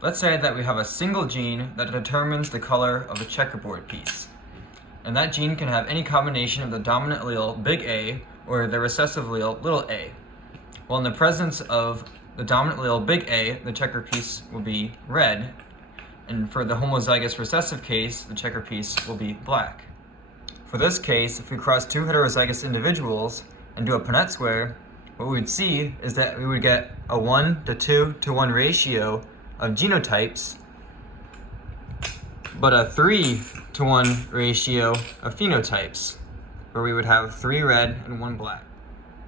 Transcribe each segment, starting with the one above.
Let's say that we have a single gene that determines the color of a checkerboard piece. And that gene can have any combination of the dominant allele, big A, or the recessive allele, little a. Well, in the presence of the dominant allele, big A, the checker piece will be red. And for the homozygous recessive case, the checker piece will be black. For this case, if we cross two heterozygous individuals and do a Punnett square, what we would see is that we would get a 1 to 2 to 1 ratio of genotypes, but a 3 to 1 ratio of phenotypes, where we would have 3 red and 1 black.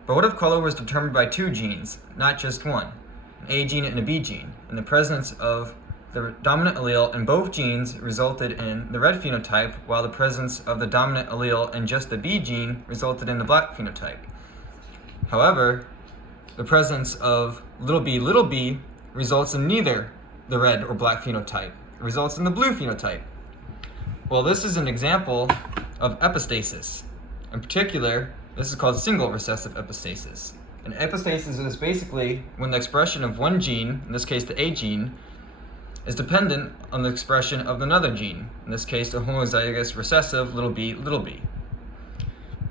But what if color was determined by two genes, not just one, an A gene and a B gene, and the presence of the dominant allele in both genes resulted in the red phenotype, while the presence of the dominant allele in just the B gene resulted in the black phenotype? However, the presence of little b results in neither the red or black phenotype. It results in the blue phenotype. Well, this is an example of epistasis. In particular, this is called single recessive epistasis. And epistasis is basically when the expression of one gene, in this case the A gene, is dependent on the expression of another gene, in this case the homozygous recessive little b.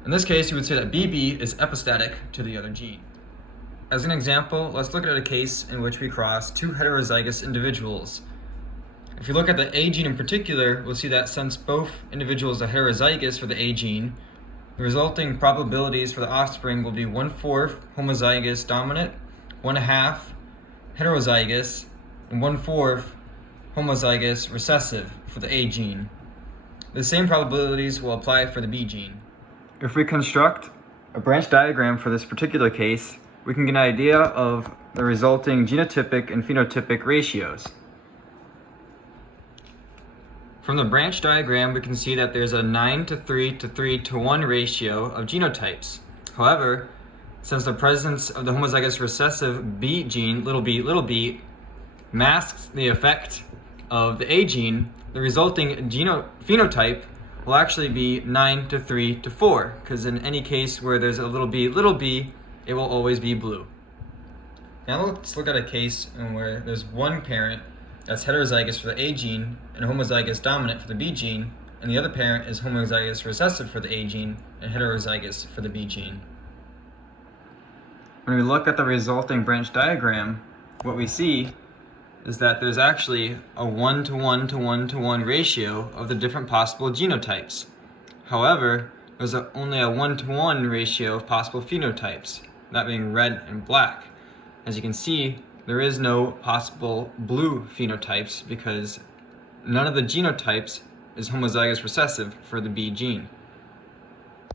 In this case, you would say that BB is epistatic to the other gene. As an example, let's look at a case in which we cross two heterozygous individuals. If you look at the A gene in particular, we'll see that since both individuals are heterozygous for the A gene, the resulting probabilities for the offspring will be 1/4 homozygous dominant, 1/2 heterozygous, and 1/4 homozygous recessive for the A gene. The same probabilities will apply for the B gene. If we construct a branch diagram for this particular case, we can get an idea of the resulting genotypic and phenotypic ratios. From the branch diagram, we can see that there's a 9 to 3 to 3 to 1 ratio of genotypes. However, since the presence of the homozygous recessive B gene, little b, masks the effect of the A gene, the resulting phenotype will actually be 9 to 3 to 4, because in any case where there's a little b, it will always be blue. Now let's look at a case where there's one parent that's heterozygous for the A gene and homozygous dominant for the B gene, and the other parent is homozygous recessive for the A gene and heterozygous for the B gene. When we look at the resulting branch diagram, what we see is that there's actually a 1 to 1 to 1 to 1 ratio of the different possible genotypes. However, there's only a 1 to 1 ratio of possible phenotypes, that being red and black. As you can see, there is no possible blue phenotypes because none of the genotypes is homozygous recessive for the B gene.